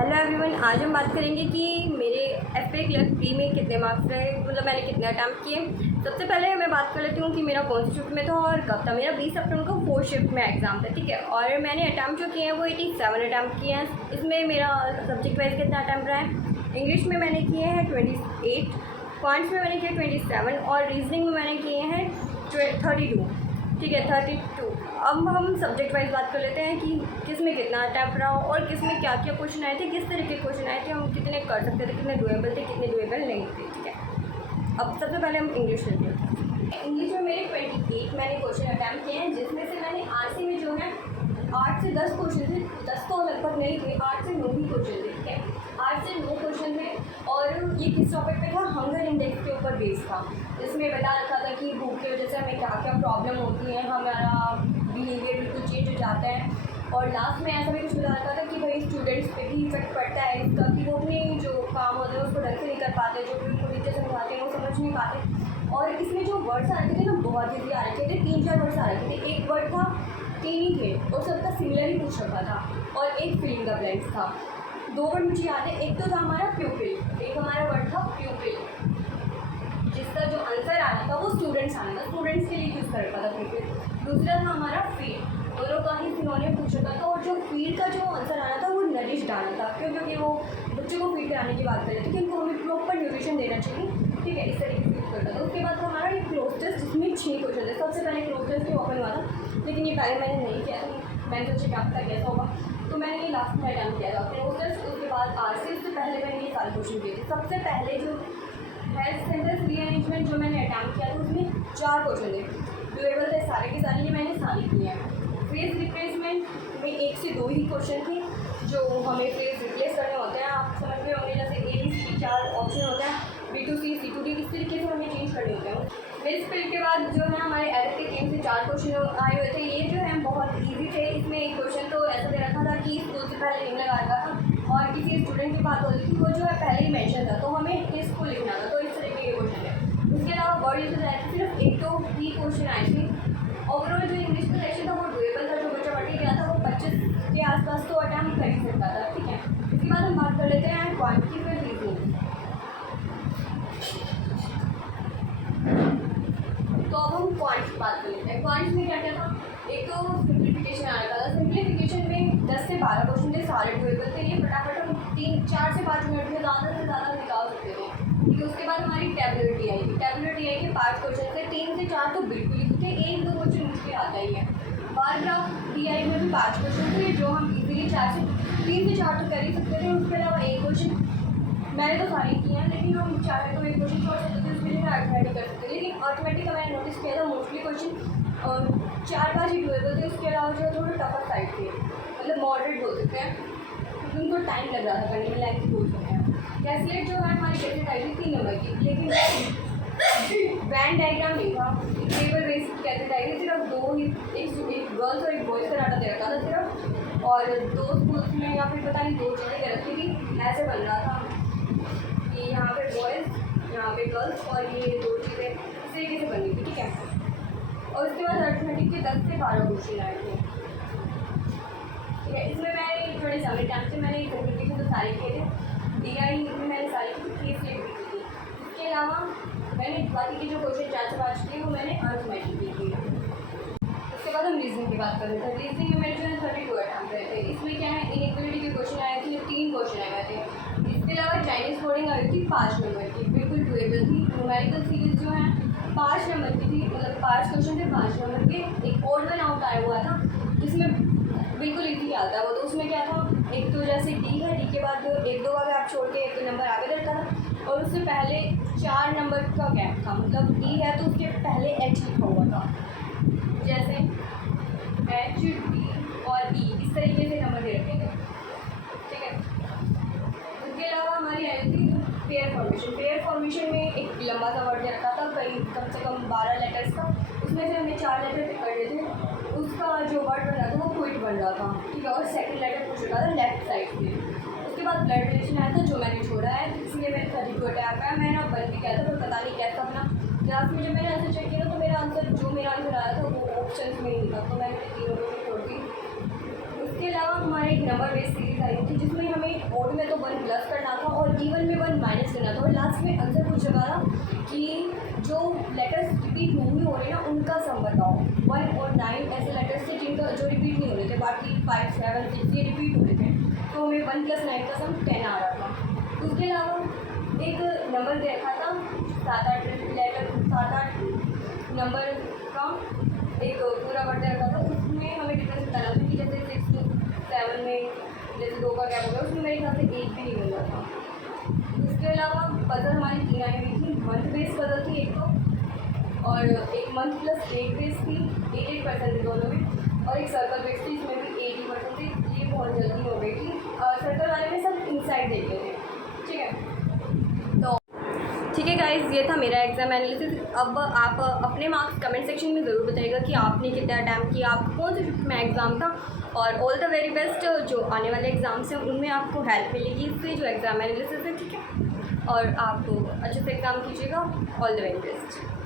Hello everyone, आज हम बात करेंगे कि मेरे एफए क्लर्क प्री में कितने मार्क्स रहे, मतलब मैंने कितने अटैम्प्ट किए। सबसे पहले मैं बात कर लेती हूँ कि मेरा कौन सी शिफ्ट में था और कब था। मेरा 20 सितंबर को 4 शिफ्ट में एग्ज़ाम था, ठीक है। और मैंने अटैम्प्ट जो किए हैं वो 87 अटैम्प्ट किए हैं। इसमें मेरा सब्जेक्ट वाइज कितना अटैम्प्ट रहा है। इंग्लिश में मैंने किए हैं 28, क्वांट्स में मैंने किए 27 और रीजनिंग में मैंने किए हैं 32, ठीक है, 32। अब हम सब्जेक्ट वाइज बात कर लेते हैं कि किस में कितना अटैम्प्ट रहा और किस में क्या क्या क्वेश्चन आए थे, किस तरह के क्वेश्चन आए थे, हम कितने कर सकते थे, कितने डुएबल थे, कितने डुएबल नहीं थे, ठीक है। अब सबसे पहले हम इंग्लिश लेते हैं। इंग्लिश में मेरे 28 मैंने क्वेश्चन अटैम्प्ट किए हैं, जिसमें से मैंने आरसी में जो है 8 से 10 क्वेश्चन थे। 10 तो लगभग नहीं थे, 8 से 9 ही क्वेश्चन थे, ठीक है। 8 से 9 क्वेश्चन थे और ये किस टॉपिक पे था, हंगर इंडेक्स के ऊपर बेस्ड था। इसमें बता रखा था कि भूख की वजह से हमें क्या क्या प्रॉब्लम होती है, हमारा बिहेवियर बिल्कुल चेंज हो जाता है। और लास्ट में ऐसा भी कुछ बता रखा था कि भाई स्टूडेंट्स पे भी इफेक्ट पड़ता है इसका, कि वो अपने जो काम होते हैं उसको ढंग से नहीं कर पाते, जो भी उनको टीचर समझाते हैं वो समझ नहीं पाते। और इसमें जो वर्ड्स आ रहे थे ना, बहुत ईजी आ रखे थे। 3-4 वर्ड्स आ रखे थे, एक वर्ड था 3 ही थे और सबका सिमिलर ही पूछ रखा था, और एक फिलिंग द ब्लैंक्स था। 2 वर्ड मुझे याद है, एक तो था हमारा प्यूपिल, एक हमारा वर्ड था प्यूपिल, जिसका जो आंसर आना था वो स्टूडेंट्स आना था, स्टूडेंट्स के लिए यूज़ कर रखा था प्यूपिल। दूसरा था हमारा फीड, दोनों का ही इन्होंने पूछ रखा था, और जो फीड का जो आंसर आना था वो नरिश्ड आना था, क्योंकि वो बच्चों को फीड कराने की बात कर रहे थे कि उनको हमें प्रॉपर न्यूट्रिशन देना चाहिए, ठीक है, इस तरीके से यूज़ करता था। उसके बाद हमारा ये क्लोज टेस्ट, जिसमें 6 क्वेश्चन थे। सबसे पहले क्लोज टेस्ट ही ओपन हुआ था, लेकिन ये पहले मैंने नहीं किया था, मैंने सोचा क्या पता कैसा होगा, तो मैंने ये लास्ट में अटैम्प्ट किया था क्लोज टेस्ट। उसके बाद आरसी, उससे पहले मैंने ये सारे क्वेश्चन किए थे। सबसे पहले जो हेल्थ सेंटेंस रीअरेंजमेंट जो मैंने अटैम्प्ट किया था उसमें 4 क्वेश्चन थे, डुएबल थे सारे के सारे, ये मैंने सारे किए हैं। फ्रेज रिप्लेसमेंट में 1 से 2 ही क्वेश्चन थे जो हमें फ्रेज रिप्लेस करने होते हैं। आप समझ रहे होंगे, जैसे ABC 4 ऑप्शन होता है, B2C C2D, इस तरीके से हमें चेंज करने होते हैं। मिस फिल के बाद जो है हमारे एरर के गेम से 4 क्वेश्चन आए हुए थे, ये जो है बहुत ईजी थे। इसमें एक क्वेश्चन तो ऐसा दे रखा था कि स्कूल से पहले नेम लगा रखा था और किसी स्टूडेंट की बात हो रही थी, वो जो है पहले ही मेंशन था, तो हमें इसको लिखना था, तो इस तरीके के क्वेश्चन है। उसके अलावा वर्ड यूज आए थे, सिर्फ 1-2 ही क्वेश्चन आए थे। ओवरऑल जो इंग्लिश का सेक्शन था वो डुएबल था, जो बच्चा पढ़ के गया था वो 25 के आसपास तो अटैम्प्ट कर ही सकता था, ठीक है। इसके बाद हम बात कर लेते हैं क्वांटिटी पर रीजनिंग। तो अब हम क्वांट्स बात कर लेते हैं। क्वांट्स में क्या क्या था, एक तो सिंप्लीफिकेशन आ रहा था। सिंप्लीफिकेशन में 10 से 12 क्वेश्चन थे, सारे डुएबल थे। ये फटाफट हम 4 से 5 मिनट में ज़्यादा से ज़्यादा निकाल सकते थे, ठीक है। उसके बाद हमारी टेबुलर टीआई थी। टेबुलर टीआई के 5 क्वेश्चन थे, 3 से 4 तो बिल्कुल ही थे, 1-2 क्वेश्चन मुश्किल आता ही है। बार ग्राफ टीआई में भी 5 क्वेश्चन थे, जो हम इजीली 3 से 4 तो कर ही सकते थे। उसके अलावा एक क्वेश्चन मैंने तो सारे किए हैं, लेकिन हम चाहे तो एक क्वेश्चन छोड़ सकते थे, उसके लिए अर्थमेटिक कर सकते थे। लेकिन अर्थमेटिक का मैंने नोटिस किया था मोस्टली क्वेश्चन 4-5 ही डुएबल थे। उसके अलावा जो थोड़े टफर साइड थे, मतलब मॉडरेट बोल सकते हैं, क्योंकि उनको टाइम लग रहा था करने में, लेंथ बोल सकते हैं। कैलकुलेट जो है हमारी कैसे आई थी 3 नंबर की, लेकिन वैन डायग्राम नहीं था, टेबल बेस्ड कैसे आई थी। सिर्फ 2 ही, एक गर्ल्स और एक बॉयज़ का डाटा दे रखा था सिर्फ, और 2 स्कूल्स में या फिर पता नहीं 2 जगह दे रखी थी। ऐसे बन रहा था कि यहाँ पे बॉयज़, यहाँ पे गर्ल्स, और ये 2 चीज़ें इस तरीके से बनी थी, ठीक है। और उसके बाद अर्थमेटिक के 10 से 12 क्वेश्चन आए थे, ठीक है। इसमें मैंने थोड़े सारे टाइम से मैंने सिंप्लीफिकेशन तो सारे किए थे। DI में मैंने सारी केस लिख भी की थी। इसके अलावा मैंने बाकी के जो क्वेश्चन 4 से 5 थे वो मैंने अर्थमेटिक भी किए। उसके बाद हम रीजनिंग की बात कर रहे थे। रीजनिंग में मेरे जो है 32 अटैम्प्ट रहे थे। इसमें क्या है, इनइक्वालिटी के क्वेश्चन आए थे, 3 क्वेश्चन आए हुए थे। इसके अलावा चाइनीज़ कोडिंग आई थी 5 नंबर की, बिल्कुल डुएबल थी। न्यूमेरिकल सीरीज जो है 5 नंबर की थी, मतलब 5 क्वेश्चन थे 5 नंबर के। एक ओड वन आउट आया हुआ था, जिसमें बिल्कुल ईजी आता है वो। तो उसमें क्या था, एक तो जैसे डी है, डी के बाद 1-2 का गैप छोड़ के 1 नंबर आगे रहता था, और उससे पहले 4 नंबर का गैप था। मतलब डी है तो उसके पहले एच लिखा हुआ था, जैसे एच, डी और ई, इस तरीके से नंबर दे रखे थे, ठीक है। उसके अलावा हमारी आई थी पेयर फॉर्मेशन। पेयर फॉर्मेशन में एक लंबा सा वर्ड दे रखा था, कम से कम 12 लेटर्स का। उसमें से हमने 4 लेटर पिक कर लिए थे। उसका जो वर्ड बन रहा था वो क्विट बन रहा था, ठीक है। और सेकंड लेटर पूछ रखा था लेफ्ट साइड से। उसके बाद ब्लड रिलेशन आया था, जो मैंने छोड़ा है, इसलिए मैंने 32 अटैम्प्ट आया। मैंने अब बन भी किया था, पर पता नहीं कैसा अपना क्लास में जब मैंने आंसर चेक किया तो मेरा आंसर आया था वो ऑप्शन में ही था, तो मैंने 3 छोड़ दी। उसके अलावा हमारे एक नंबर बेस्ड सीरीज आई थी, जिसमें हमें ओड में तो 1 प्लस करना था और इवन में 1 माइनस करना था, और लास्ट में आंसर पूछ रखा था कि जो लेटर्स रिपीट नहीं हो रहे ना उनका सम बताओ। 1 और 9 ऐसे लेटर्स थे जिनका जो रिपीट नहीं हो रहे थे, बाकी 5, 7, 6 ये रिपीट हो रहे थे। तो हमें 1 + 9 का सम 10 आ रहा था। उसके अलावा एक नंबर दे रखा था 7-8 लेटर, 7-8 नंबर का एक पूरा वर्ड दे रखा था। उसमें हमें डिफरेंस बताना था कि जैसे 6 7 में जैसे 2 का गैप हो गया, उसमें मेरे ख्याल से 1 भी नहीं मिल रहा था। इसके अलावा पजल हमारी 3 आई हुई थी। मंथ बेस्ड पजल थी एक तो, और एक मंथ प्लस डेट बेस्ड थी, 88% थी दोनों में, और एक सर्कल बेस्ड थी, इसमें भी 80% थी। ये बहुत जल्दी हो गई थी। सर्कल वाले में सब इनसाइड देख लेते हैं, ठीक है। तो ठीक है गाइज़, ये था मेरा एग्ज़ाम एनालिसिस। अब आप अपने मार्क्स कमेंट सेक्शन में ज़रूर बताइएगा कि आपने कितना अटैम्प्ट किया, आपका कौन से शिफ्ट में एग्ज़ाम था, और ऑल द वेरी बेस्ट। जो आने वाले एग्ज़ाम्स हैं उनमें आपको हेल्प मिलेगी इससे, जो एग्ज़ाम एनालिसिस है, ठीक है। और आप अच्छे से एग्ज़ाम कीजिएगा। All the very best.